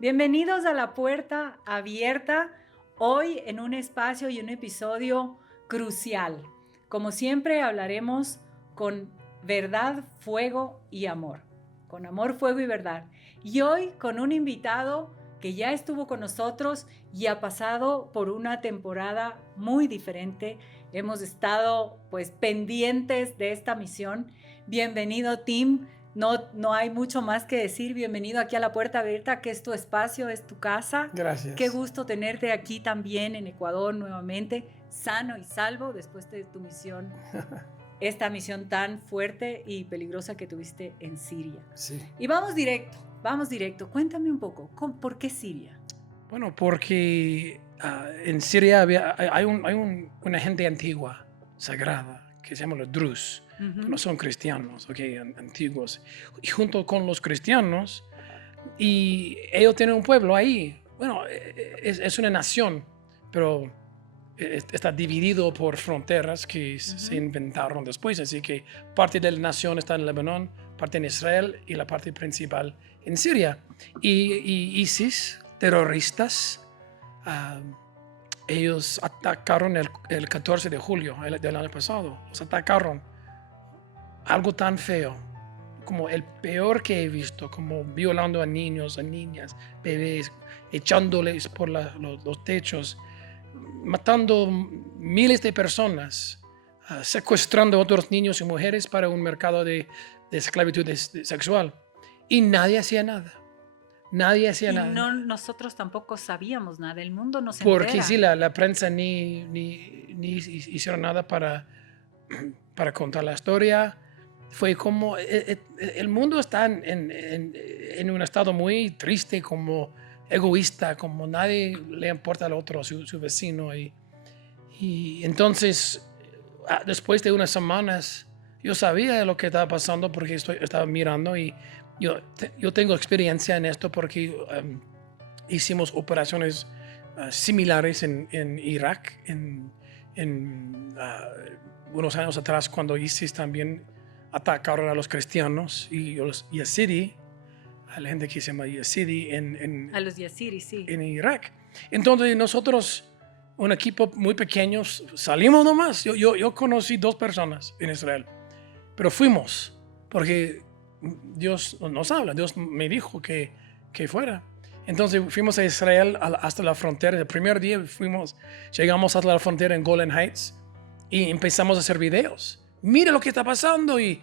Bienvenidos a La Puerta Abierta, hoy en un espacio y un episodio crucial. Como siempre hablaremos con verdad, fuego y amor. Con amor, fuego y verdad. Y hoy con un invitado que ya estuvo con nosotros y ha pasado por una temporada muy diferente. Hemos estado pues pendientes de esta misión. Bienvenido, Tim. No hay mucho más que decir. Bienvenido aquí a La Puerta Abierta, que es tu espacio, es tu casa. Gracias. Qué gusto tenerte aquí también en Ecuador nuevamente, sano y salvo después de tu misión, esta misión tan fuerte y peligrosa que tuviste en Siria. Sí. Y vamos directo. Cuéntame un poco, ¿por qué Siria? Bueno, porque en Siria hay una gente antigua, sagrada, que se llama los Druze. No son cristianos, antiguos. Y junto con los cristianos, y ellos tienen un pueblo ahí. Bueno, es una nación, pero está dividido por fronteras que se inventaron después. Así que parte de la nación está en Líbano, parte en Israel y la parte principal en Siria. Y ISIS, terroristas, ellos atacaron el 14 de julio del año pasado. Los atacaron. Algo tan feo, como el peor que he visto, como violando a niños, a niñas, bebés, echándoles por los techos, matando miles de personas, secuestrando a otros niños y mujeres para un mercado de esclavitud sexual. Y nadie hacía nada. Nadie hacía nada. No, nosotros tampoco sabíamos nada, el mundo no se Porque entera. sí, la prensa ni hicieron nada para contar la historia. Fue como el mundo está en un estado muy triste, como egoísta, como nadie le importa al otro, su vecino. Y entonces, después de unas semanas, yo sabía lo que estaba pasando porque estaba mirando y yo tengo experiencia en esto porque hicimos operaciones similares en Irak, unos años atrás, cuando ISIS también atacaron a los cristianos y los yazidi, a la gente que se llama yazidi a los yazidis, sí. en Irak. Entonces nosotros, un equipo muy pequeño, salimos nomás. Yo conocí 2 personas en Israel, pero fuimos porque Dios nos habla, Dios me dijo que fuera. Entonces fuimos a Israel hasta la frontera. El primer día llegamos hasta la frontera en Golan Heights y empezamos a hacer videos. Mira lo que está pasando y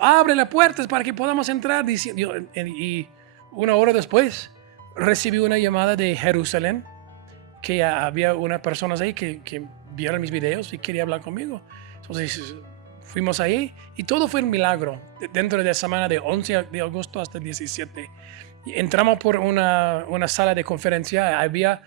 abre las puertas para que podamos entrar. Y una hora después recibí una llamada de Jerusalén, que había unas personas ahí que vieron mis videos y quería hablar conmigo. Entonces fuimos ahí y todo fue un milagro. Dentro de la semana de 11 de agosto hasta el 17. Entramos por una sala de conferencia. Había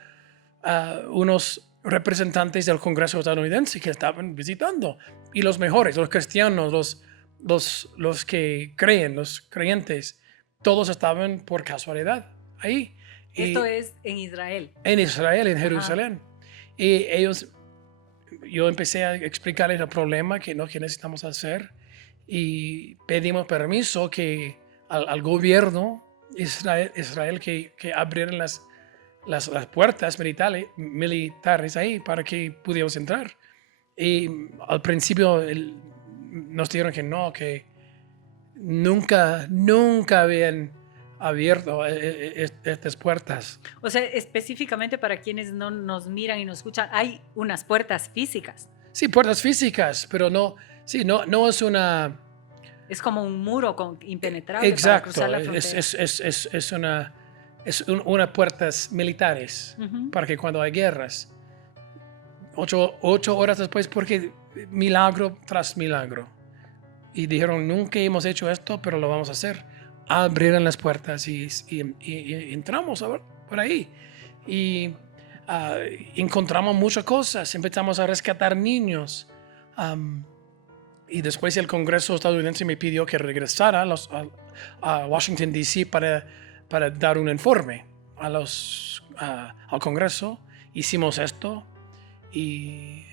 unos representantes del Congreso estadounidense que estaban visitando. Y los mejores, los cristianos, los que creen, los creyentes, todos estaban por casualidad ahí. Esto es en Israel. En Israel, en Jerusalén. Ajá. Y yo empecé a explicarles el problema que necesitamos hacer y pedimos permiso al gobierno Israel que abrieran las puertas militares ahí para que pudiéramos entrar. Y al principio nos dijeron que no, que nunca habían abierto estas puertas. O sea, específicamente para quienes no nos miran y nos escuchan, hay unas puertas físicas. Sí, puertas físicas, pero no es una... Es como un muro impenetrable. Exacto, para cruzar la frontera. es una puertas militares para que cuando hay guerras, 8 horas después, porque milagro tras milagro. Y dijeron, nunca hemos hecho esto, pero lo vamos a hacer. Abrieron las puertas y entramos por ahí. Y encontramos muchas cosas. Empezamos a rescatar niños. Y después el Congreso estadounidense me pidió que regresara a Washington, D.C. para dar un informe al Congreso. Hicimos esto y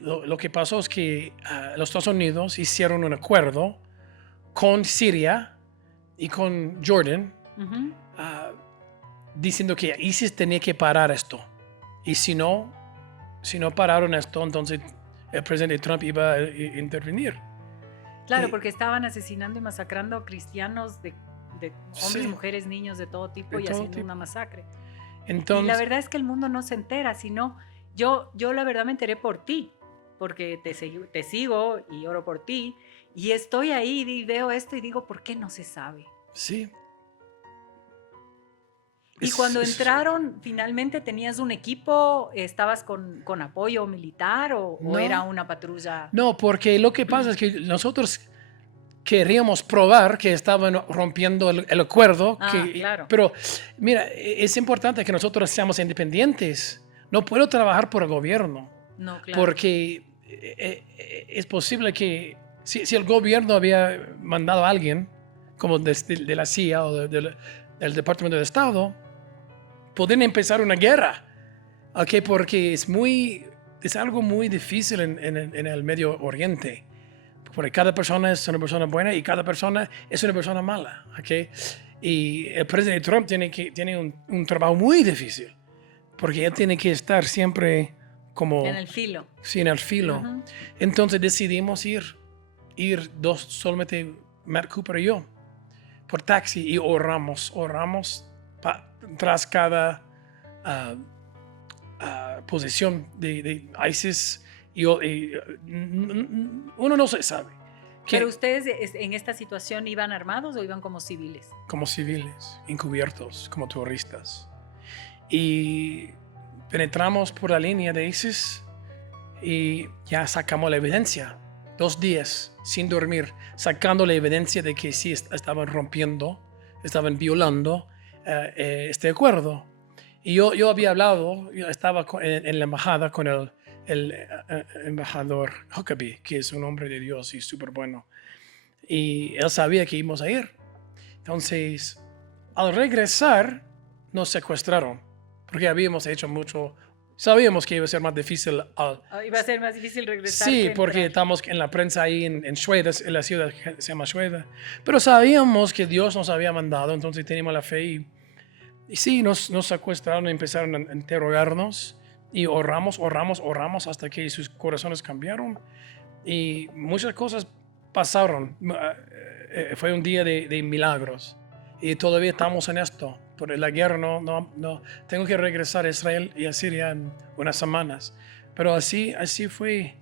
lo que pasó es que los Estados Unidos hicieron un acuerdo con Siria y con Jordan diciendo que ISIS tenía que parar esto. Y si no pararon esto, entonces el presidente Trump iba a intervenir. Claro, porque estaban asesinando y masacrando a cristianos de hombres, Sí, mujeres, niños de todo tipo de y todo haciendo tipo. una masacre. Entonces, Y la verdad es que el mundo no se entera, sino yo la verdad me enteré por ti, porque te sigo y oro por ti, y estoy ahí y veo esto y digo, ¿por qué no se sabe? sí. Y cuando entraron, finalmente tenías un equipo, estabas con apoyo militar o era No, una patrulla. no, porque lo que pasa es que nosotros queríamos probar que estaban rompiendo el acuerdo, Ah, claro. pero mira, es importante que nosotros seamos independientes. No puedo trabajar por el gobierno, No, claro. porque es posible que si el gobierno había mandado a alguien, como de la CIA o del Departamento de Estado, podrían empezar una guerra, ¿ok? Porque es algo muy difícil en el Medio Oriente. Porque cada persona es una persona buena y cada persona es una persona mala, ¿ok? Y el presidente Trump tiene un trabajo muy difícil, porque él tiene que estar siempre como... En el filo. Sí, en el filo. Ujú. Entonces decidimos ir dos, solamente Matt Cooper y yo, por taxi y oramos tras cada posición de ISIS y uno no se sabe. Pero ustedes en esta situación iban armados o iban como civiles? Como civiles, encubiertos, como terroristas. Y penetramos por la línea de ISIS y ya sacamos la evidencia. 2 días sin dormir, sacando la evidencia de que sí estaban rompiendo, estaban violando este acuerdo. Y yo había hablado, yo estaba en la embajada con el embajador Huckabee, que es un hombre de Dios y súper bueno. Y él sabía que íbamos a ir. Entonces, al regresar, nos secuestraron, porque habíamos hecho mucho. Sabíamos que iba a ser más difícil. Iba a ser más difícil regresar. Sí, que porque entrar. estamos en la prensa ahí en Shweda, en la ciudad que se llama Shweda. Pero sabíamos que Dios nos había mandado, entonces teníamos la fe. Y sí, nos secuestraron y empezaron a interrogarnos. Y oramos hasta que sus corazones cambiaron. Y muchas cosas pasaron. Fue un día de milagros. Y todavía estamos en esto. Por la guerra no. Tengo que regresar a Israel y a Siria en unas semanas. Pero así fue.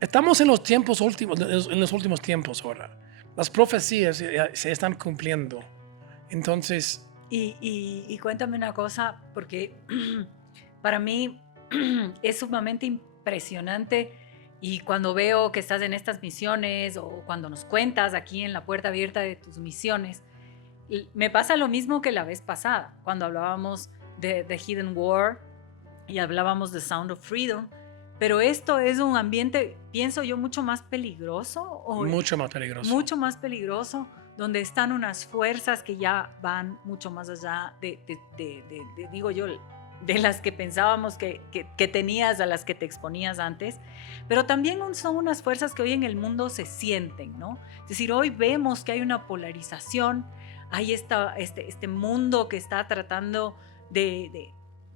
Estamos en los tiempos últimos, en los últimos tiempos ahora. Las profecías se están cumpliendo. Entonces, Y cuéntame una cosa, porque para mí es sumamente impresionante y cuando veo que estás en estas misiones o cuando nos cuentas aquí en la puerta abierta de tus misiones, me pasa lo mismo que la vez pasada, cuando hablábamos de Hidden War y hablábamos de Sound of Freedom, pero esto es un ambiente, pienso yo, mucho más peligroso. mucho más peligroso. Mucho más peligroso, donde están unas fuerzas que ya van mucho más allá digo yo, de las que pensábamos que tenías, a las que te exponías antes, pero también son unas fuerzas que hoy en el mundo se sienten, ¿no? Es decir, hoy vemos que hay una polarización, hay este mundo que está tratando de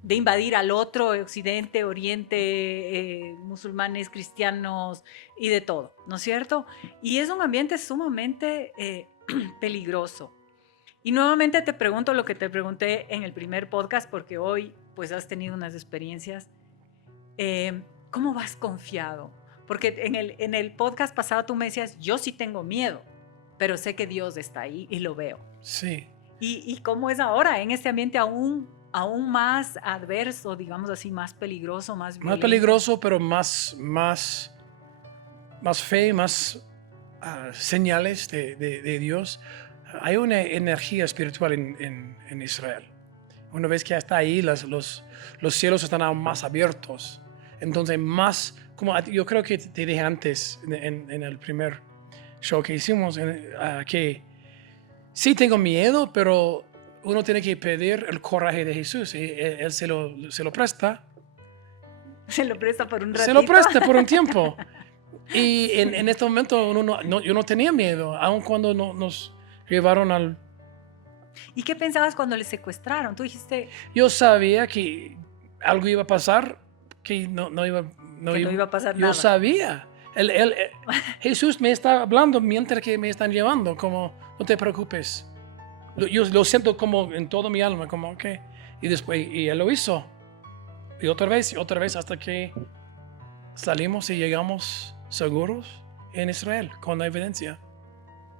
invadir al otro, Occidente, Oriente, musulmanes, cristianos y de todo, ¿no es cierto? Y es un ambiente sumamente peligroso. Y nuevamente te pregunto lo que te pregunté en el primer podcast, porque hoy pues has tenido unas experiencias. ¿Cómo vas confiado? Porque en el podcast pasado tú me decías, yo sí tengo miedo, pero sé que Dios está ahí y lo veo. Sí. ¿Y cómo es ahora en este ambiente aún más adverso, digamos así, más peligroso, más violento? Más peligroso, pero más fe, más señales de Dios. Hay una energía espiritual en Israel. Una vez que está ahí, los cielos están aún más abiertos. Entonces, más, como yo creo que te dije antes en el primer show que hicimos, que sí tengo miedo, pero uno tiene que pedir el coraje de Jesús. Y él se lo presta. Se lo presta por un ratito. Se lo presta por un tiempo. Y en este momento yo no tenía miedo, aun cuando nos llevaron al ¿Y qué pensabas cuando les secuestraron? Tú dijiste Yo sabía que algo iba a pasar, que no iba, que no iba a pasar yo nada. sabía. Jesús me está hablando mientras que me están llevando, como, no te preocupes. Yo lo siento como en toda mi alma, como que, y después, y él lo hizo. Y otra vez, hasta que salimos y llegamos seguros en Israel, con la evidencia.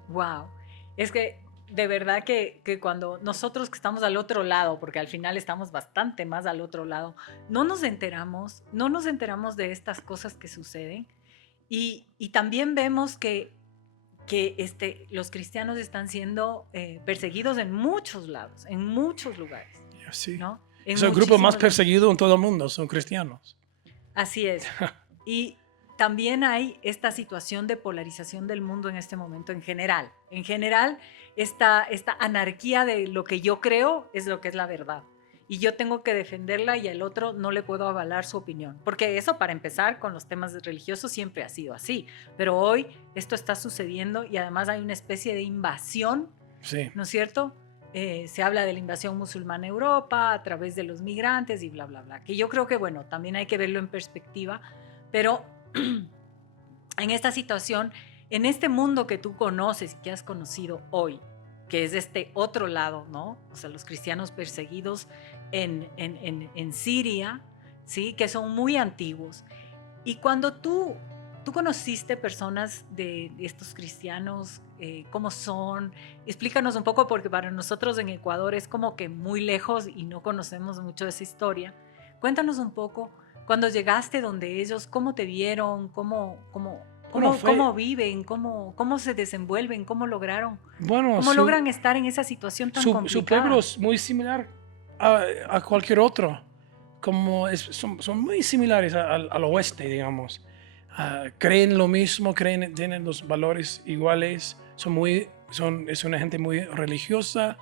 Wow. Es que de verdad que cuando nosotros que estamos al otro lado, porque al final estamos bastante más al otro lado, no nos enteramos de estas cosas que suceden. Y también vemos que los cristianos están siendo perseguidos en muchos lados, en muchos lugares, Sí. ¿no? Es el grupo más perseguido en todo el mundo, son cristianos. Así es. Y también hay esta situación de polarización del mundo en este momento en general. En general, esta anarquía de lo que yo creo es lo que es la verdad. Y yo tengo que defenderla y al otro no le puedo avalar su opinión. Porque eso, para empezar, con los temas religiosos siempre ha sido así. Pero hoy esto está sucediendo y además hay una especie de invasión, Sí. ¿no es cierto? Se habla de la invasión musulmana a Europa a través de los migrantes y bla, bla, bla. Que yo creo que, bueno, también hay que verlo en perspectiva. Pero en esta situación, en este mundo que tú conoces y que has conocido hoy, que es este otro lado, ¿no? O sea, los cristianos perseguidos en Siria, ¿sí? Que son muy antiguos. Y cuando tú conociste personas de estos cristianos, ¿cómo son? Explícanos un poco, porque para nosotros en Ecuador es como que muy lejos y no conocemos mucho de esa historia. Cuéntanos un poco, cuando llegaste donde ellos, ¿cómo te vieron? ¿Cómo viven? ¿Cómo se desenvuelven? ¿Cómo lograron? Bueno, ¿Cómo logran estar en esa situación tan complicada? Su pueblo es muy similar a cualquier otro. Son muy similares al oeste, digamos. Creen lo mismo, tienen los valores iguales. Es una gente muy religiosa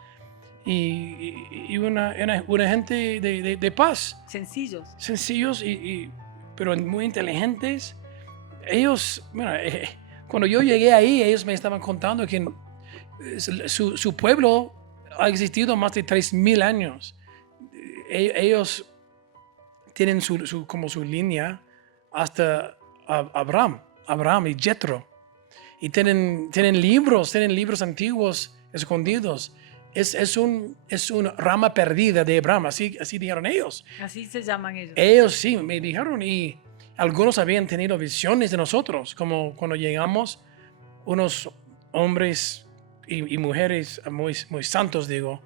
y una gente de paz. Sencillos, pero muy inteligentes. Ellos, bueno, cuando yo llegué ahí, ellos me estaban contando que su pueblo ha existido más de 3,000 años. Ellos tienen como su línea hasta Abraham y Jethro. Y tienen libros antiguos escondidos. Es una rama perdida de Abraham, así dijeron ellos. Así se llaman ellos. Ellos sí, me dijeron, y algunos habían tenido visiones de nosotros, como cuando llegamos, unos hombres y mujeres muy, muy santos, digo.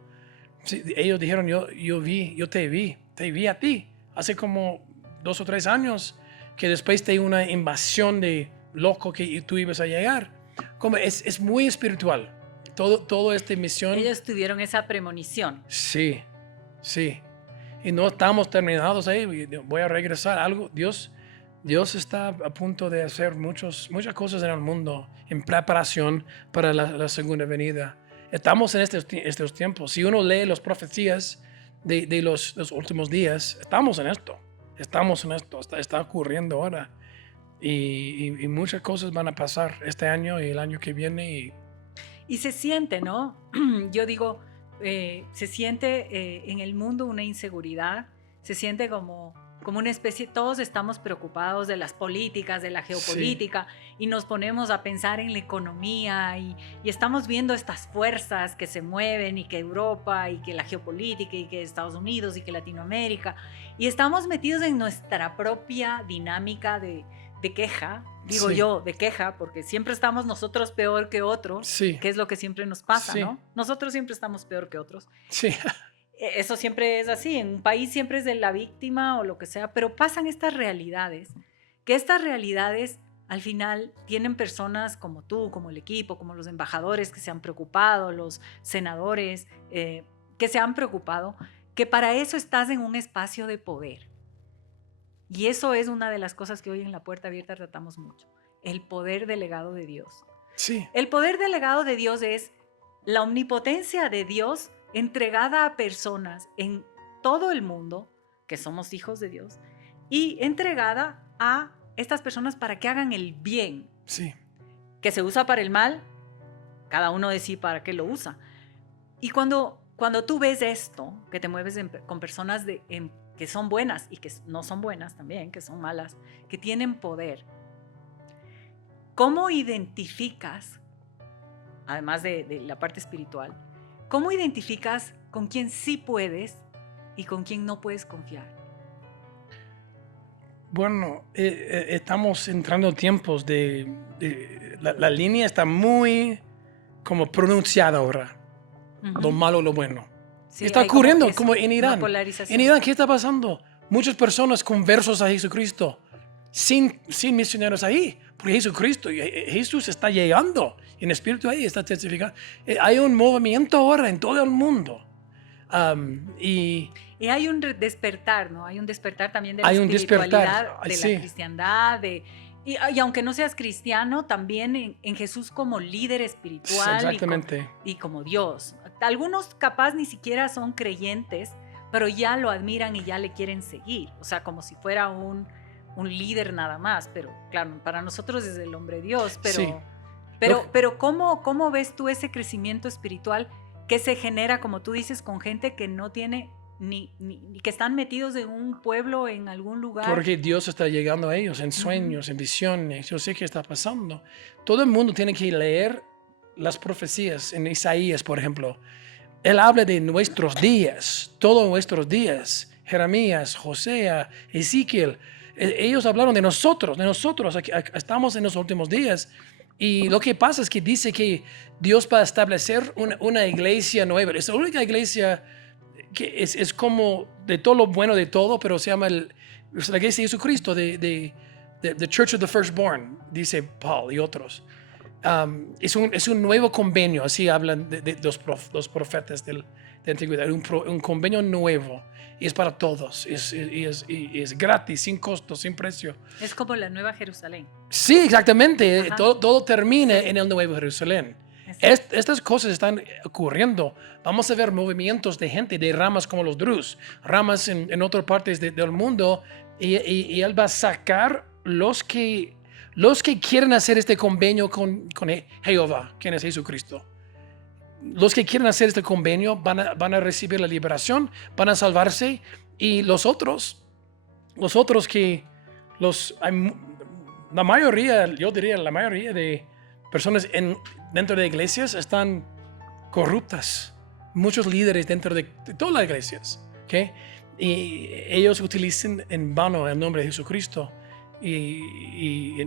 Sí, ellos dijeron, yo te vi a ti, hace como 2 o 3 años, que después de una invasión de loco que tú ibas a llegar. Como es muy espiritual, todo esta misión. Ellos tuvieron esa premonición. Sí. Y no estamos terminados ahí, voy a regresar. Dios está a punto de hacer muchas cosas en el mundo en preparación para la segunda venida. Estamos en estos tiempos. Si uno lee las profecías de los últimos días, estamos en esto. Está ocurriendo ahora. Y muchas cosas van a pasar este año y el año que viene. Y se siente, ¿no? Yo digo, se siente en el mundo una inseguridad, se siente como una especie, todos estamos preocupados de las políticas, de la geopolítica, sí, y nos ponemos a pensar en la economía y estamos viendo estas fuerzas que se mueven y que Europa y que la geopolítica y que Estados Unidos y que Latinoamérica, y estamos metidos en nuestra propia dinámica de queja, digo, sí, yo, de queja, porque siempre estamos nosotros peor que otros, sí, que es lo que siempre nos pasa, sí, ¿no? Nosotros siempre estamos peor que otros. Sí. Eso siempre es así, en un país siempre es de la víctima o lo que sea, pero pasan estas realidades, que estas realidades al final tienen personas como tú, como el equipo, como los embajadores que se han preocupado, los senadores que se han preocupado, que para eso estás en un espacio de poder. Y eso es una de las cosas que hoy en La Puerta Abierta tratamos mucho, el poder delegado de Dios. Sí. El poder delegado de Dios es la omnipotencia de Dios entregada a personas en todo el mundo, que somos hijos de Dios, y entregada a estas personas para que hagan el bien. Sí. Que se usa para el mal, cada uno decide para qué lo usa. Y cuando tú ves esto, que te mueves con personas que son buenas y que no son buenas también, que son malas, que tienen poder, ¿cómo identificas, además de la parte espiritual, cómo identificas con quién sí puedes y con quién no puedes confiar? Bueno, estamos entrando en tiempos la línea está muy como pronunciada ahora, lo malo, lo bueno. Sí, Está hay como ocurriendo eso, como en una Irán. polarización. En Irán, ¿qué está pasando? Muchas personas conversos a Jesucristo, sin misioneros ahí, porque Jesucristo, Jesús está llegando, en espíritu ahí está testificando. Hay un movimiento ahora en todo el mundo. Y Y hay un despertar, ¿no? Hay un despertar también de la hay un despertar, espiritualidad, de la sí, cristiandad, y aunque no seas cristiano, también en Jesús como líder espiritual exactamente. y como Dios. Algunos capaz ni siquiera son creyentes, pero ya lo admiran y ya le quieren seguir, o sea, como si fuera un líder nada más, pero claro, para nosotros es el hombre Dios, Sí. pero ¿cómo ves tú ese crecimiento espiritual que se genera, como tú dices, con gente que no tiene ni que están metidos en un pueblo, en algún lugar? Porque Dios está llegando a ellos en sueños, en visiones. Yo sé qué está pasando. Todo el mundo tiene que leer las profecías en Isaías, por ejemplo. Él habla de nuestros días, todos nuestros días. Jeremías, José, Ezequiel. Ellos hablaron de nosotros. Estamos en los últimos días. Y lo que pasa es que dice que Dios va a establecer una iglesia nueva. Es la única iglesia que es como de todo lo bueno de todo, pero se llama es la iglesia de Jesucristo, de The Church of the Firstborn, dice Paul y otros. Es un nuevo convenio, así hablan de los profetas de antigüedad, un convenio nuevo, y es para todos, es gratis, sin costo, sin precio. Es como la Nueva Jerusalén. Sí, exactamente, Ajá. todo termina Sí. en el Nuevo Jerusalén. Exacto. Estas cosas están ocurriendo. Vamos a ver movimientos de gente, de ramas como los Druze, ramas en otras partes del mundo, y él va a sacar los que quieren hacer este convenio con Jehová, quien es Jesucristo. Los que quieren hacer este convenio van a recibir la liberación, van a salvarse, y los otros que la mayoría, yo diría la mayoría de personas dentro de iglesias están corruptas. Muchos líderes dentro de todas las iglesias, ¿okay? Y ellos utilizan en vano el nombre de Jesucristo y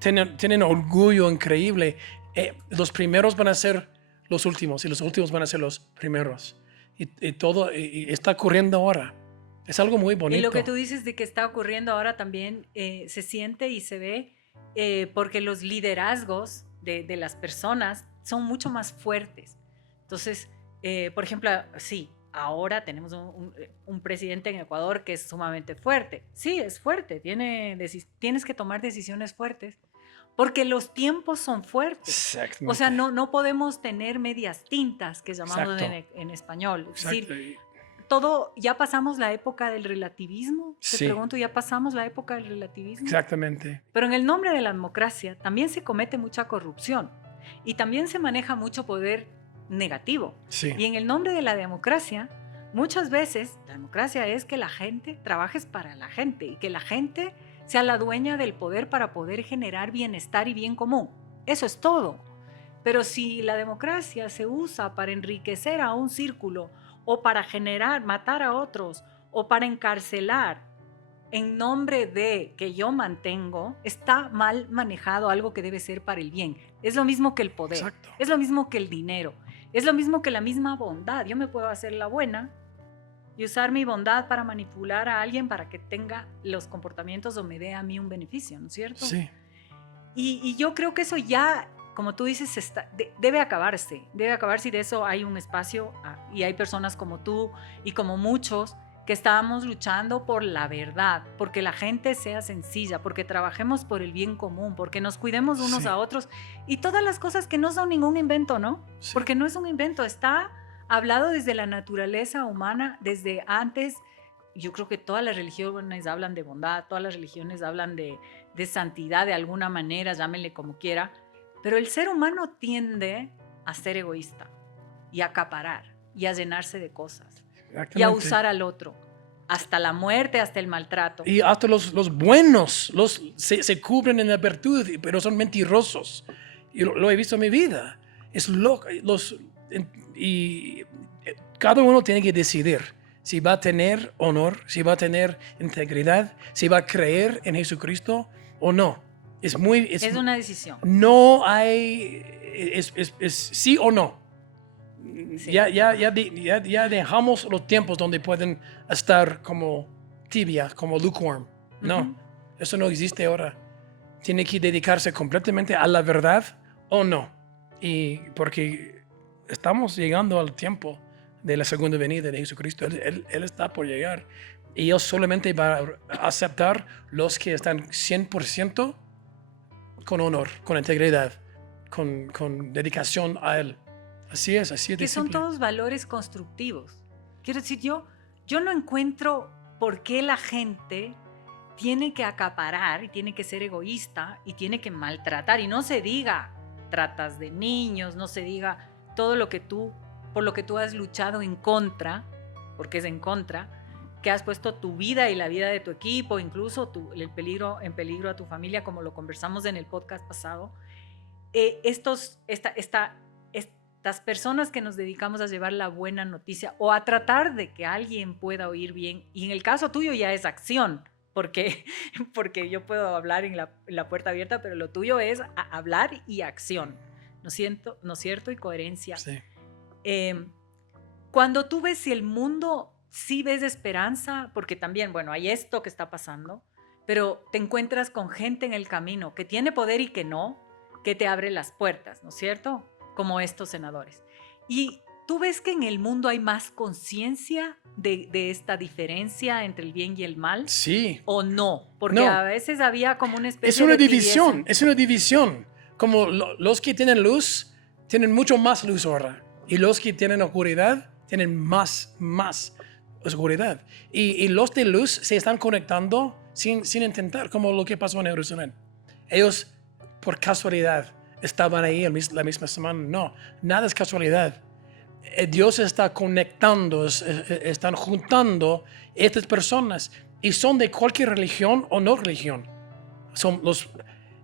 tienen orgullo increíble. Los primeros van a ser los últimos y los últimos van a ser los primeros. Y todo está ocurriendo ahora. Es algo muy bonito. Y lo que tú dices de que está ocurriendo ahora también se siente y se ve porque los liderazgos de las personas son mucho más fuertes. Entonces, por ejemplo, sí, ahora tenemos un presidente en Ecuador que es sumamente fuerte. Sí, es fuerte, tienes que tomar decisiones fuertes porque los tiempos son fuertes. Exactamente. O sea, no podemos tener medias tintas, que llamamos en español. Es decir, ya pasamos la época del relativismo. Te pregunto, ¿ya pasamos la época del relativismo? Exactamente. Pero en el nombre de la democracia también se comete mucha corrupción y también se maneja mucho poder negativo. Sí. Y en el nombre de la democracia, muchas veces la democracia es que la gente trabaje para la gente y que la gente sea la dueña del poder para poder generar bienestar y bien común. Eso es todo. Pero si la democracia se usa para enriquecer a un círculo o para matar a otros o para encarcelar en nombre de que yo mantengo, está mal manejado algo que debe ser para el bien. Es lo mismo que el poder. Exacto. Es lo mismo que el dinero. Es lo mismo que la misma bondad. Yo me puedo hacer la buena y usar mi bondad para manipular a alguien para que tenga los comportamientos o me dé a mí un beneficio, ¿no es cierto? Sí. Y yo creo que eso ya, como tú dices, debe acabarse y de eso hay un espacio y hay personas como tú y como muchos que estábamos luchando por la verdad, porque la gente sea sencilla, porque trabajemos por el bien común, porque nos cuidemos unos a otros y todas las cosas que no son ningún invento, ¿no? Sí. Porque no es un invento, está hablado desde la naturaleza humana, desde antes. Yo creo que todas las religiones hablan de bondad, todas las religiones hablan de santidad de alguna manera, llámenle como quiera, pero el ser humano tiende a ser egoísta. y a acaparar y a llenarse de cosas y a Exactamente. usar al otro hasta la muerte, hasta el maltrato. Y hasta los buenos se cubren en la virtud, pero son mentirosos. Y lo he visto en mi vida. Es loco. Y cada uno tiene que decidir si va a tener honor, si va a tener integridad, si va a creer en Jesucristo o no. Es una decisión. No hay... Es sí o no. Sí. Ya dejamos los tiempos donde pueden estar como tibia, como lukewarm. No, eso no existe ahora. Tiene que dedicarse completamente a la verdad o no. Y porque estamos llegando al tiempo de la segunda venida de Jesucristo. Él está por llegar. Y Él solamente va a aceptar los que están 100% con honor, con integridad, con dedicación a Él. Así es de que son simple. todos valores constructivos. Quiero decir, yo no encuentro por qué la gente tiene que acaparar y tiene que ser egoísta y tiene que maltratar. Y no se diga tratas de niños, no se diga todo lo que por lo que tú has luchado en contra, porque es en contra, que has puesto tu vida y la vida de tu equipo, incluso en peligro a tu familia, como lo conversamos en el podcast pasado. Estas personas que nos dedicamos a llevar la buena noticia o a tratar de que alguien pueda oír bien, y en el caso tuyo ya es acción, porque yo puedo hablar en la puerta abierta, pero lo tuyo es hablar y acción, ¿no es cierto? Y coherencia. Sí. Cuando tú ves si el mundo, sí ves esperanza, porque también, bueno, hay esto que está pasando, pero te encuentras con gente en el camino que tiene poder y que no, que te abre las puertas, ¿no es cierto? Como estos senadores. Y tú ves que en el mundo hay más conciencia de esta diferencia entre el bien y el mal. Sí. ¿O no? Porque a veces había como una especie es una de división. Es una división. Como los que tienen luz tienen mucho más luz ahora. Y los que tienen oscuridad tienen más oscuridad. Y los de luz se están conectando sin intentar, como lo que pasó en Jerusalén. Ellos, por casualidad, estaban ahí la misma semana. No, nada es casualidad. Dios está conectando, están juntando estas personas y son de cualquier religión o no religión.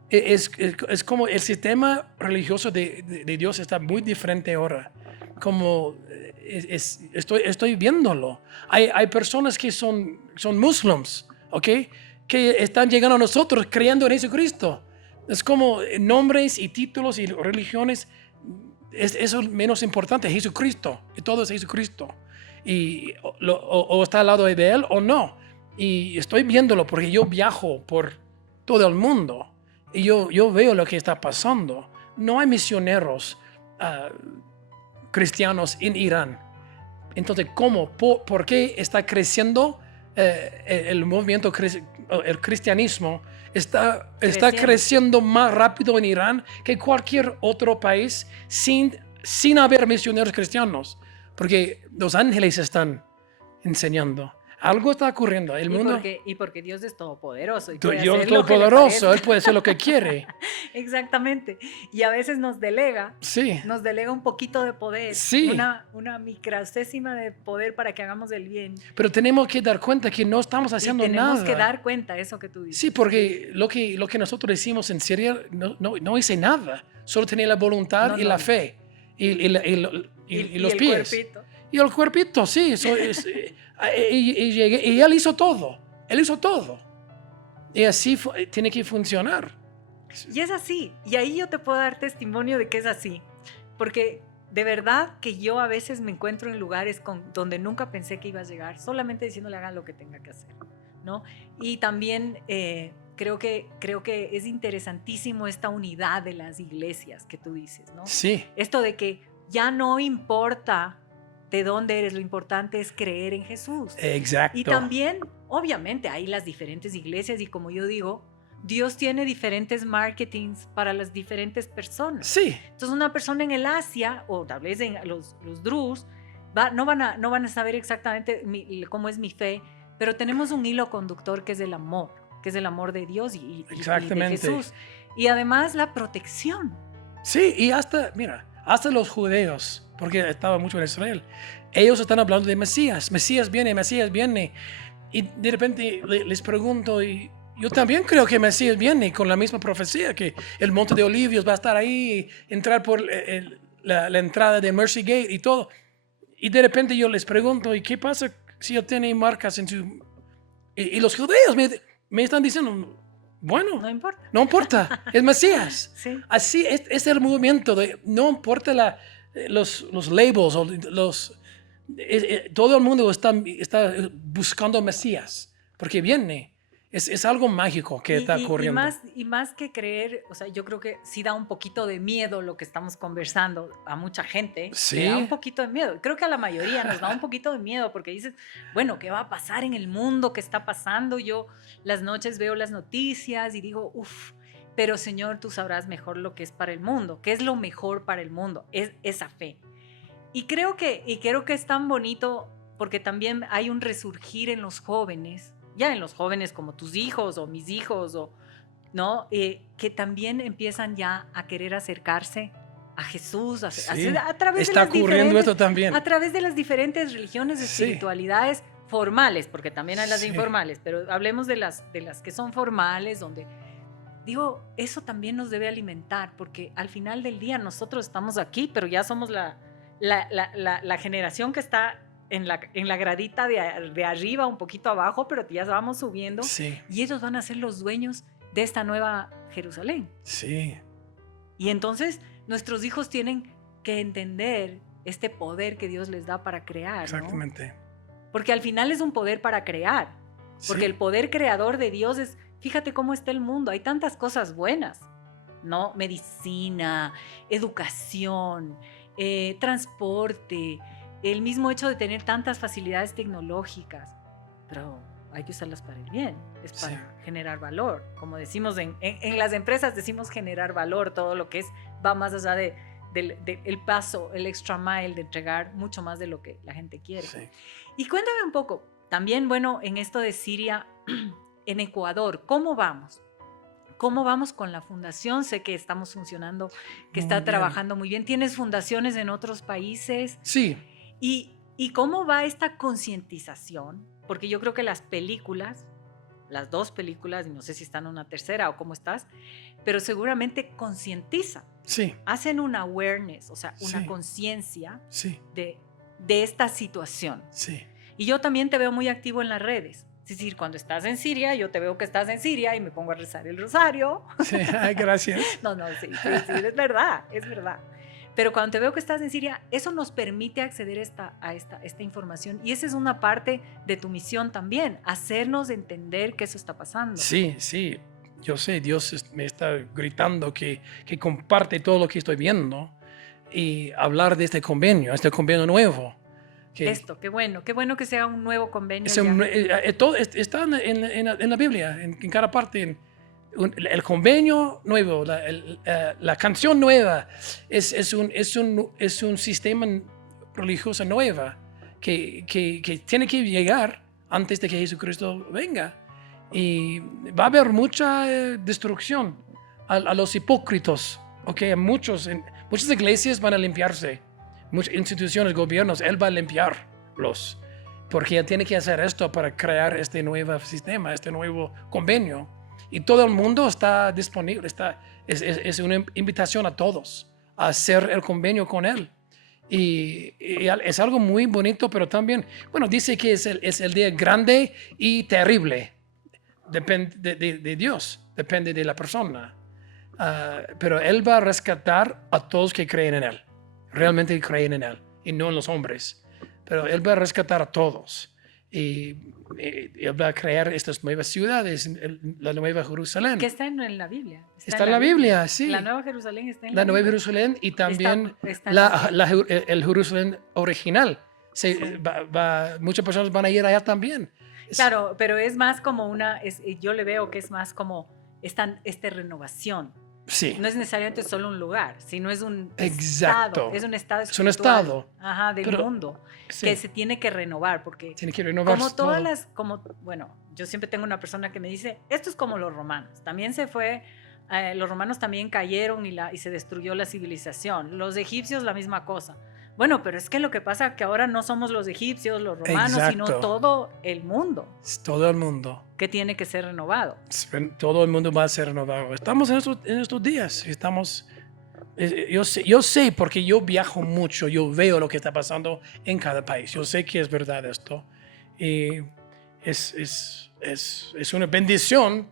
Es como el sistema religioso de Dios está muy diferente ahora. Como estoy viéndolo. Hay personas que son musulmanes, ¿ok? Que están llegando a nosotros creyendo en Jesucristo. Es como nombres y títulos y religiones, eso es menos importante, Jesucristo, y todo es Jesucristo. Y o está al lado de Él o no. Y estoy viéndolo porque yo viajo por todo el mundo y yo veo lo que está pasando. No hay misioneros cristianos en Irán. Entonces, ¿cómo? ¿Por qué está creciendo el movimiento, el cristianismo? Está creciendo más rápido en Irán que cualquier otro país sin haber misioneros cristianos. Porque los ángeles están enseñando. Algo está ocurriendo. El mundo, porque Dios es todopoderoso. Y Dios es todopoderoso. Él puede hacer lo que quiere. Exactamente. Y a veces nos delega. Sí. Nos delega un poquito de poder. Sí. Una microcésima de poder para que hagamos el bien. Pero tenemos que dar cuenta que no estamos haciendo nada. Tenemos que dar cuenta, eso que tú dices. Sí, porque lo que nosotros decimos en Siria no hice nada. Solo tenía la voluntad y la fe. Y los pies. Cuerpito. Y el cuerpito, sí. Y Él hizo todo. Él hizo todo. Y así tiene que funcionar. Y es así. Y ahí yo te puedo dar testimonio de que es así. Porque de verdad que yo a veces me encuentro en lugares donde nunca pensé que iba a llegar, solamente diciéndole hagan lo que tenga que hacer, ¿no? Y también creo que es interesantísimo esta unidad de las iglesias que tú dices, ¿no? Sí. Esto de que ya no importa de dónde eres, lo importante es creer en Jesús. Exacto. Y también, obviamente, hay las diferentes iglesias y como yo digo, Dios tiene diferentes marketings para las diferentes personas. Sí. Entonces una persona en el Asia, o tal vez en los Druze, no van a saber exactamente cómo es mi fe, pero tenemos un hilo conductor que es el amor de Dios y de Jesús. Y además la protección. Sí, y hasta los judíos porque estaba mucho en Israel. Ellos están hablando de Mesías. Mesías viene, Mesías viene. Y de repente les pregunto, y yo también creo que Mesías viene con la misma profecía, que el monte de Olivos va a estar ahí, entrar por la entrada de Mercy Gate y todo. Y de repente yo les pregunto, ¿y qué pasa si yo tiene marcas en su... Y los judíos me están diciendo, bueno, No importa. no importa, es Mesías. Sí. Así es el movimiento, no importa los labels, todo el mundo está buscando Mesías, porque viene. Es algo mágico que está ocurriendo. Y más que creer, o sea, yo creo que sí da un poquito de miedo lo que estamos conversando a mucha gente. Sí. Le da un poquito de miedo. Creo que a la mayoría nos da un poquito de miedo porque dices, bueno, ¿qué va a pasar en el mundo? ¿Qué está pasando? Yo las noches veo las noticias y digo, uff, pero Señor, tú sabrás mejor lo que es para el mundo. ¿Qué es lo mejor para el mundo? Es esa fe. Y creo que es tan bonito porque también hay un resurgir en los jóvenes, ya en los jóvenes como tus hijos o mis hijos, ¿no? Que también empiezan ya a querer acercarse a Jesús, a través está ocurriendo esto también. A través de las diferentes religiones, espiritualidades formales, porque también hay las informales, pero hablemos de las que son formales, donde... Digo, eso también nos debe alimentar, porque al final del día nosotros estamos aquí, pero ya somos la generación que está en la gradita de arriba, un poquito abajo, pero ya vamos subiendo. Sí. Y ellos van a ser los dueños de esta nueva Jerusalén. Sí. Y entonces nuestros hijos tienen que entender este poder que Dios les da para crear. Exactamente. ¿No? Porque al final es un poder para crear. Porque el poder creador de Dios es, fíjate cómo está el mundo, hay tantas cosas buenas, ¿no? Medicina, educación, transporte, el mismo hecho de tener tantas facilidades tecnológicas, pero hay que usarlas para el bien, es para generar valor. Como decimos en las empresas, decimos generar valor, todo lo que va más allá del paso, el extra mile, de entregar mucho más de lo que la gente quiere. Sí. Y cuéntame un poco, también, bueno, en esto de Siria, en Ecuador, ¿cómo vamos? ¿Cómo vamos con la fundación? Sé que estamos funcionando, que está trabajando muy bien. ¿Tienes fundaciones en otros países? Sí. ¿Y cómo va esta concientización? Porque yo creo que las dos películas, y no sé si están en una tercera o cómo estás, pero seguramente concientizan. Sí. Hacen una awareness, o sea, una conciencia de esta situación. Sí. Y yo también te veo muy activo en las redes. Es decir, cuando estás en Siria, yo te veo que estás en Siria y me pongo a rezar el rosario. Sí, gracias. No, sí, es verdad. Pero cuando te veo que estás en Siria, eso nos permite acceder a esta información. Y esa es una parte de tu misión también, hacernos entender que eso está pasando. Sí. Yo sé, Dios me está gritando que comparte todo lo que estoy viendo y hablar de este convenio nuevo. Esto, qué bueno que sea un nuevo convenio. Todo está en la Biblia, en cada parte. El convenio nuevo, la canción nueva, es un sistema religioso nuevo que tiene que llegar antes de que Jesucristo venga. Y va a haber mucha destrucción a los hipócritas. Okay, muchas iglesias van a limpiarse. Muchas instituciones, gobiernos, Él va a limpiarlos, porque Él tiene que hacer esto para crear este nuevo sistema, este nuevo convenio. Y todo el mundo está disponible, es una invitación a todos a hacer el convenio con Él. Y es algo muy bonito, pero también, bueno, dice que es el día grande y terrible. Depende de Dios, depende de la persona. Pero Él va a rescatar a todos que creen en Él. Realmente creen en Él y no en los hombres, pero Él va a rescatar a todos y Él va a crear estas nuevas ciudades, la Nueva Jerusalén. Que está en la Biblia. Está en la Biblia, sí. La Nueva Jerusalén está en la Nueva Jerusalén y también el Jerusalén original. Muchas personas van a ir allá también. Claro, pero es más como yo le veo que es más como esta renovación. Sí. No es necesariamente solo un lugar, sino es un Exacto. estado, es un estado espiritual. Es un estado. Ajá, del mundo, que se tiene que renovar, porque tiene que renovar como todas bueno, yo siempre tengo una persona que me dice, esto es como los romanos, también los romanos también cayeron y se destruyó la civilización, los egipcios la misma cosa, Bueno, pero es que lo que pasa es que ahora no somos los egipcios, los romanos, sino Exacto. todo el mundo Es todo el mundo. que tiene que ser renovado. Todo el mundo va a ser renovado. Estamos en estos días. Yo sé porque yo viajo mucho, yo veo lo que está pasando en cada país. Yo sé que es verdad esto. Y es una bendición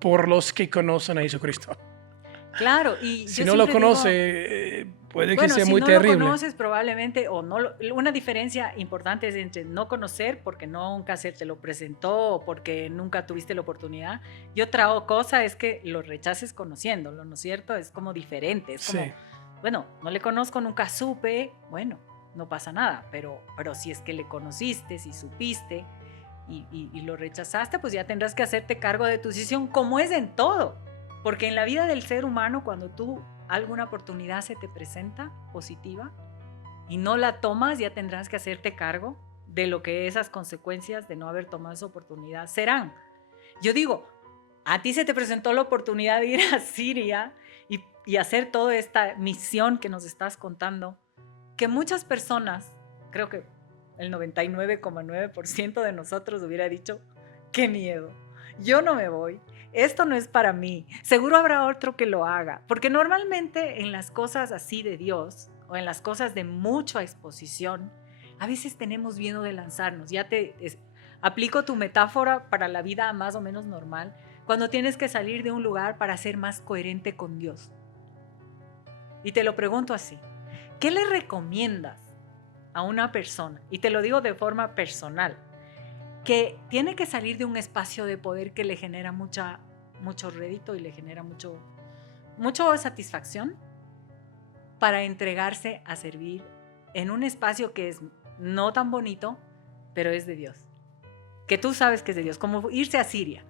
por los que conocen a Jesucristo. Claro, y Si yo no lo siempre digo, conoce, puede que bueno, sea si muy no terrible. lo conoces probablemente, o no una diferencia importante es entre no conocer porque nunca se te lo presentó o porque nunca tuviste la oportunidad, y otra cosa es que lo rechaces conociéndolo, ¿no es cierto? Es como diferente, es como, Sí. bueno, no le conozco, nunca supe, bueno, no pasa nada, pero si es que le conociste, si supiste y lo rechazaste, pues ya tendrás que hacerte cargo de tu decisión, como es en todo. Porque en la vida del ser humano, cuando alguna oportunidad se te presenta positiva y no la tomas, ya tendrás que hacerte cargo de lo que esas consecuencias de no haber tomado esa oportunidad serán. Yo digo, a ti se te presentó la oportunidad de ir a Siria y hacer toda esta misión que nos estás contando, que muchas personas, creo que el 99,9% de nosotros hubiera dicho, qué miedo, yo no me voy, esto no es para mí, seguro habrá otro que lo haga, porque normalmente en las cosas así de Dios o en las cosas de mucha exposición, a veces tenemos miedo de lanzarnos. Aplico tu metáfora para la vida más o menos normal, cuando tienes que salir de un lugar para ser más coherente con Dios. Y te lo pregunto así, ¿qué le recomiendas a una persona? Y te lo digo de forma personal, que tiene que salir de un espacio de poder que le genera mucho rédito y le genera mucho satisfacción para entregarse a servir en un espacio que es no tan bonito, pero es de Dios. Que tú sabes que es de Dios, como irse a Siria.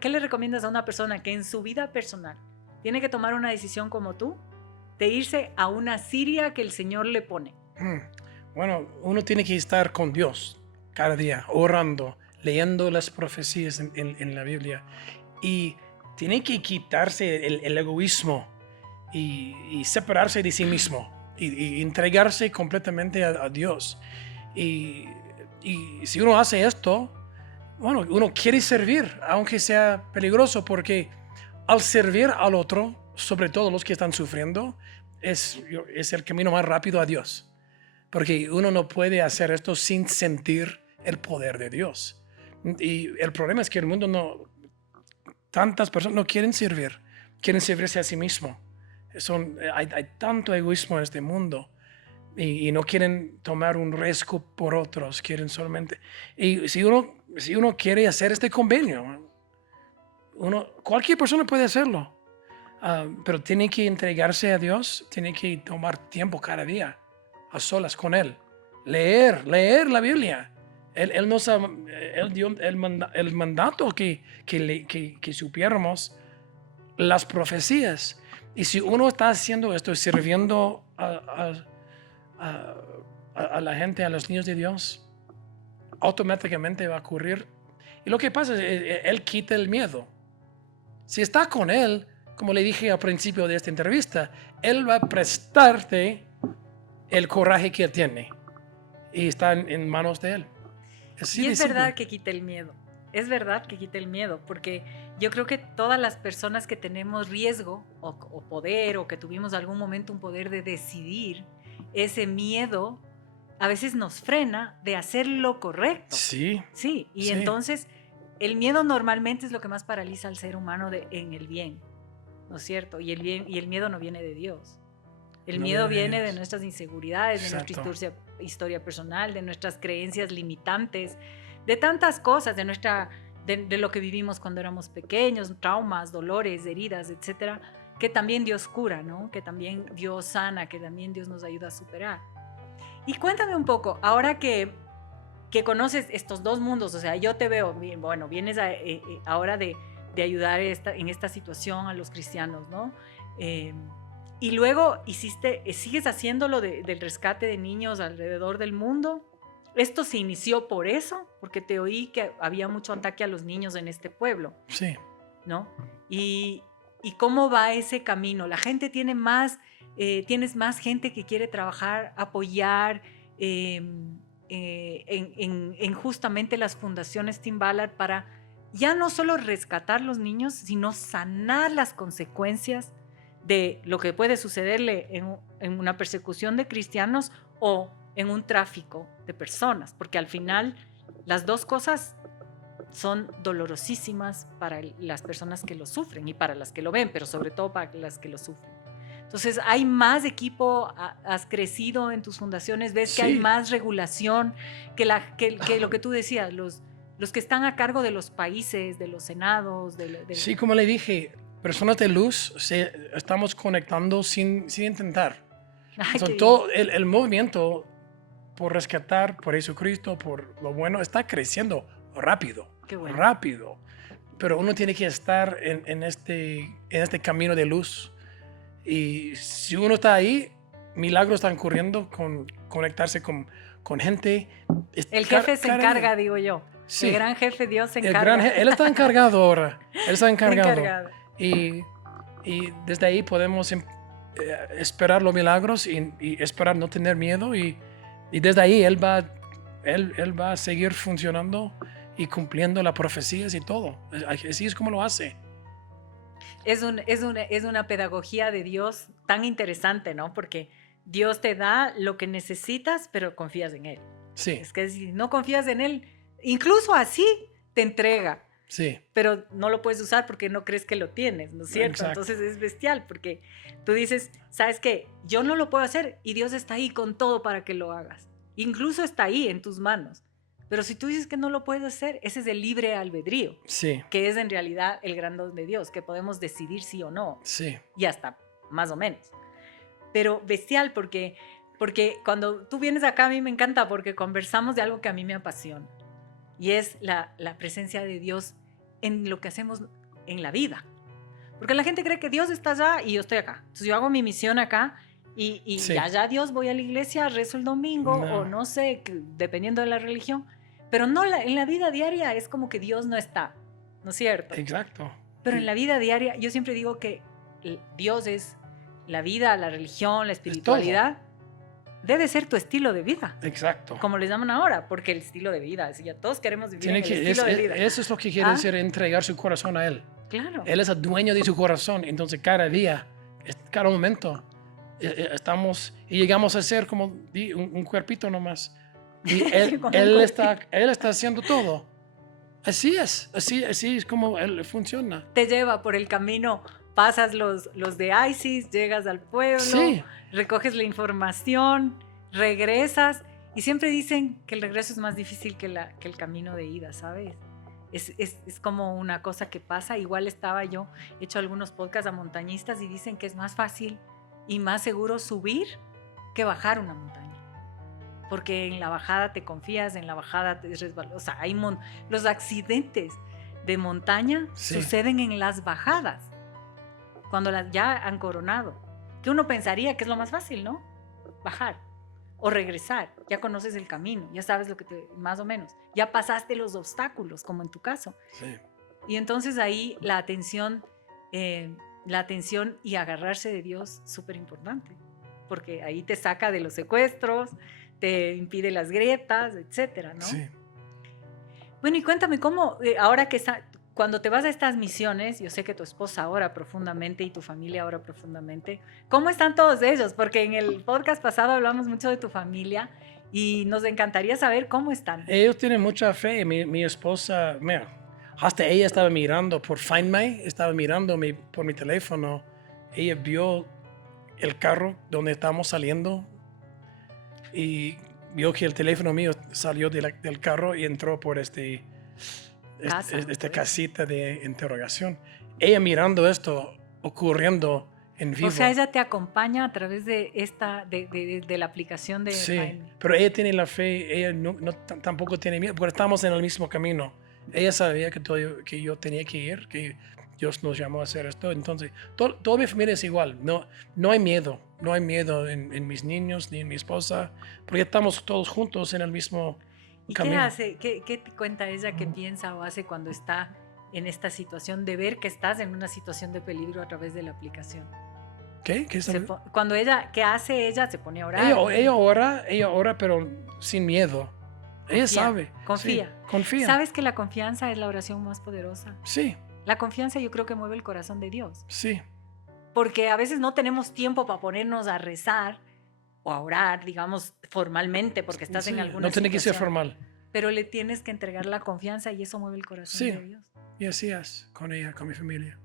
¿Qué le recomiendas a una persona que en su vida personal tiene que tomar una decisión como tú, de irse a una Siria que el Señor le pone? Bueno, uno tiene que estar con Dios cada día, orando, leyendo las profecías en la Biblia. Y tiene que quitarse el egoísmo y separarse de sí mismo y entregarse completamente a Dios. Y si uno hace esto, bueno, uno quiere servir, aunque sea peligroso, porque al servir al otro, sobre todo los que están sufriendo, es el camino más rápido a Dios. Porque uno no puede hacer esto sin sentir el poder de Dios. Y el problema es que el mundo tantas personas no quieren servirse a sí mismo. Hay tanto egoísmo en este mundo y no quieren tomar un riesgo por otros, quieren solamente. Y si uno quiere hacer este convenio, cualquier persona puede hacerlo, pero tiene que entregarse a Dios, tiene que tomar tiempo cada día a solas con Él, leer la Biblia. Él dio el mandato que supiéramos las profecías. Y si uno está haciendo esto, sirviendo a la gente, a los niños de Dios, automáticamente va a ocurrir. Y lo que pasa es que Él quita el miedo. Si está con Él, como le dije al principio de esta entrevista, Él va a prestarte el coraje que Él tiene. Y está en manos de Él. Y es verdad que quita el miedo. Es verdad que quita el miedo, porque yo creo que todas las personas que tenemos riesgo o poder, o que tuvimos algún momento un poder de decidir, ese miedo a veces nos frena de hacer lo correcto. Sí. Sí, y sí. Entonces el miedo normalmente es lo que más paraliza al ser humano en el bien, ¿no es cierto? Y el miedo no viene de Dios. El miedo viene de nuestras inseguridades, Exacto. de nuestra historia personal, de nuestras creencias limitantes, de tantas cosas, de lo que vivimos cuando éramos pequeños, traumas, dolores, heridas, etcétera, que también Dios cura, ¿no? Que también Dios sana, que también Dios nos ayuda a superar. Y cuéntame un poco, ahora que conoces estos dos mundos, o sea, yo te veo, bueno, vienes ahora de ayudar en esta situación a los cristianos, ¿no? Y luego sigues haciéndolo del rescate de niños alrededor del mundo. ¿Esto se inició por eso? Porque te oí que había mucho ataque a los niños en este pueblo. Sí. ¿No? ¿Y cómo va ese camino? ¿La gente tiene más tienes más gente que quiere trabajar, apoyar en justamente las fundaciones Tim Ballard para ya no solo rescatar los niños, sino sanar las consecuencias de lo que puede sucederle en una persecución de cristianos o en un tráfico de personas, porque al final las dos cosas son dolorosísimas para las personas que lo sufren y para las que lo ven, pero sobre todo para las que lo sufren. Entonces, hay más equipo, has crecido en tus fundaciones, ves que hay más regulación, que lo que tú decías, los que están a cargo de los países, de los senados. Sí, como le dije, personas de luz, estamos conectando sin intentar. Todo el movimiento por rescatar, por Jesucristo, por lo bueno, está creciendo rápido, bueno. Rápido. Pero uno tiene que estar en este camino de luz. Y si uno está ahí, milagros están ocurriendo con conectarse con gente. El jefe se encarga, digo yo. Sí. El gran jefe Dios se encarga. Él está encargado ahora. Él está encargado. Y desde ahí podemos esperar los milagros y esperar no tener miedo. Y desde ahí Él va a seguir funcionando y cumpliendo las profecías y todo. Así es como lo hace. Es una pedagogía de Dios tan interesante, ¿no? Porque Dios te da lo que necesitas, pero confías en Él. Sí. Es que si no confías en Él, incluso así te entrega. Sí. Pero no lo puedes usar porque no crees que lo tienes, ¿no es cierto? Exacto. Entonces es bestial porque tú dices, ¿sabes qué? Yo no lo puedo hacer y Dios está ahí con todo para que lo hagas. Incluso está ahí en tus manos. Pero si tú dices que no lo puedes hacer, ese es el libre albedrío, sí. Que es en realidad el gran don de Dios, que podemos decidir sí o no, sí. Y hasta más o menos. Pero bestial porque cuando tú vienes acá a mí me encanta porque conversamos de algo que a mí me apasiona y es la presencia de Dios en lo que hacemos en la vida. Porque la gente cree que Dios está allá y yo estoy acá. Entonces yo hago mi misión acá y sí. allá Dios voy a la iglesia, rezo el domingo o no sé, dependiendo de la religión. Pero no, en la vida diaria es como que Dios no está, ¿no es cierto? Exacto. Pero en la vida diaria, yo siempre digo que Dios es la vida, la religión, la espiritualidad. Debe ser tu estilo de vida. Exacto. Como le llaman ahora, porque el estilo de vida, ya todos queremos vivir el estilo de vida. Eso es lo que quiere decir entregar su corazón a Él. Claro. Él es el dueño de su corazón, entonces cada día, cada momento, estamos y llegamos a ser como un cuerpito nomás. Y él está haciendo todo. Así es como Él funciona. Te lleva por el camino, pasas los de ISIS, llegas al pueblo, recoges la información, regresas y siempre dicen que el regreso es más difícil que el camino de ida, ¿sabes? Es como una cosa que pasa. Igual he hecho algunos podcasts a montañistas y dicen que es más fácil y más seguro subir que bajar una montaña. Porque en la bajada te confías, en la bajada te resbalas. O sea, los accidentes de montaña suceden en las bajadas, cuando ya han coronado. Que uno pensaría que es lo más fácil, ¿no? Bajar o regresar. Ya conoces el camino, ya sabes más o menos. Ya pasaste los obstáculos, como en tu caso. Sí. Y entonces ahí la atención y agarrarse de Dios, súper importante. Porque ahí te saca de los secuestros, te impide las grietas, etcétera, ¿no? Sí. Bueno, y cuéntame cómo, ahora que cuando te vas a estas misiones, yo sé que tu esposa ora profundamente y tu familia ora profundamente, ¿cómo están todos ellos? Porque en el podcast pasado hablamos mucho de tu familia y nos encantaría saber cómo están. Ellos tienen mucha fe. Mi esposa, mira, hasta ella estaba mirando por Find My, estaba mirando por mi teléfono. Ella vio el carro donde estamos saliendo y vio que el teléfono mío salió del carro y entró por esta casita de interrogación. Ella mirando esto ocurriendo en vivo. O sea, ella te acompaña a través de la aplicación de... Sí, pero ella tiene la fe, ella tampoco tiene miedo, porque estamos en el mismo camino. Ella sabía que yo tenía que ir, que Dios nos llamó a hacer esto. Entonces, toda mi familia es igual. No hay miedo. No hay miedo en mis niños ni en mi esposa, porque estamos todos juntos en el mismo camino. ¿Y qué hace? ¿Qué te cuenta ella que piensa o hace cuando está en esta situación de ver que estás en una situación de peligro a través de la aplicación? ¿Qué? ¿Qué está? Cuando ¿qué hace ella? Se pone a orar. Ella ora, pero sin miedo. Ella sabe. Confía. Sí, confía. ¿Sabes que la confianza es la oración más poderosa? Sí. La confianza yo creo que mueve el corazón de Dios. Sí. Porque a veces no tenemos tiempo para ponernos a rezar o a orar, digamos, formalmente, porque estás en alguna No tiene que ser situación. formal. Pero le tienes que entregar la confianza y eso mueve el corazón de Dios. Y así es con ella, con mi familia.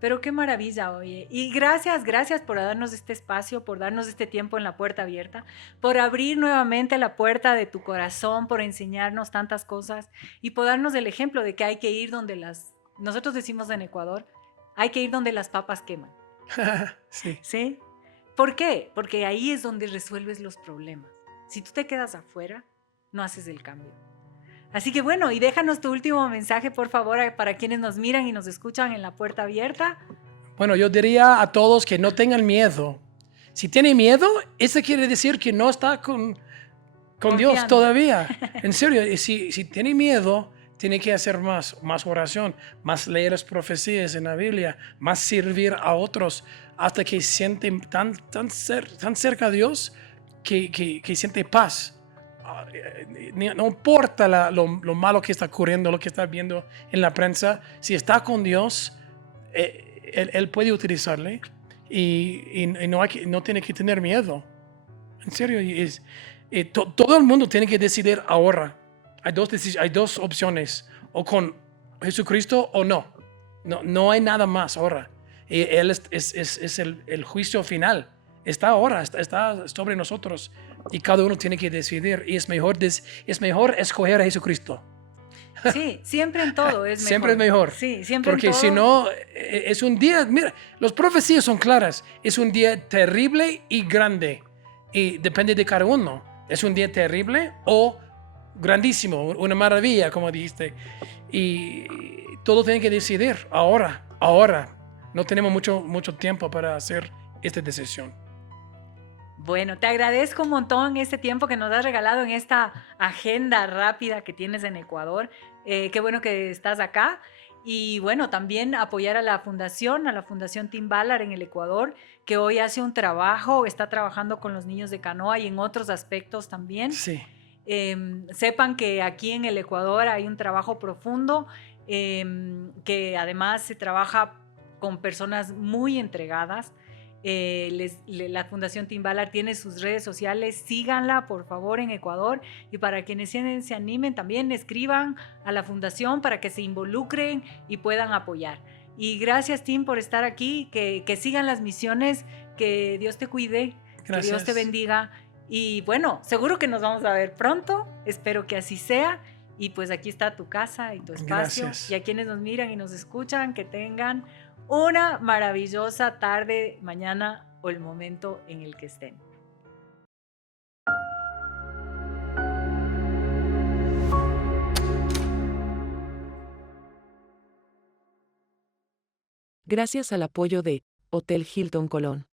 Pero qué maravilla, oye. Y gracias por darnos este espacio, por darnos este tiempo en la puerta abierta, por abrir nuevamente la puerta de tu corazón, por enseñarnos tantas cosas y por darnos el ejemplo de que hay que ir donde nosotros decimos en Ecuador, hay que ir donde las papas queman. Sí. ¿Sí? ¿Por qué? Porque ahí es donde resuelves los problemas. Si tú te quedas afuera, no haces el cambio. Así que bueno, y déjanos tu último mensaje, por favor, para quienes nos miran y nos escuchan en la puerta abierta. Bueno, yo diría a todos que no tengan miedo. Si tiene miedo, eso quiere decir que no está con Dios todavía. En serio, y si tiene miedo, tiene que hacer más oración, más leer las profecías en la Biblia, más servir a otros, hasta que siente tan cerca a Dios que siente paz. No importa lo malo que está ocurriendo, lo que está viendo en la prensa, si está con Dios, él puede utilizarle y no tiene que tener miedo. En serio, todo el mundo tiene que decidir ahora. Hay dos opciones, o con Jesucristo o no. No hay nada más ahora. Él es el juicio final. Está ahora, está sobre nosotros y cada uno tiene que decidir y es mejor escoger a Jesucristo. Sí, siempre en todo es mejor. Siempre es mejor. Sí, siempre porque en todo. Si no, es un día, mira, las profecías son claras, es un día terrible y grande y depende de cada uno. Es un día terrible o grandísimo, una maravilla, como dijiste. Y todo tiene que decidir ahora. No tenemos mucho tiempo para hacer esta decisión. Bueno, te agradezco un montón este tiempo que nos has regalado en esta agenda rápida que tienes en Ecuador. Qué bueno que estás acá. Y bueno, también apoyar a la fundación Team Ballard en el Ecuador, que hoy hace un trabajo, está trabajando con los niños de canoa y en otros aspectos también. Sí. Sepan que aquí en el Ecuador hay un trabajo profundo, que además se trabaja con personas muy entregadas. La Fundación Team Ballard tiene sus redes sociales, síganla por favor en Ecuador, y para quienes se animen también escriban a la fundación para que se involucren y puedan apoyar. Y gracias, Tim, por estar aquí, que sigan las misiones, que Dios te cuide, gracias. Que Dios te bendiga y bueno, seguro que nos vamos a ver pronto, espero que así sea. Y pues aquí está tu casa y tu espacio. Gracias. Y a quienes nos miran y nos escuchan, que tengan una maravillosa tarde, mañana o el momento en el que estén. Gracias al apoyo de Hotel Hilton Colón.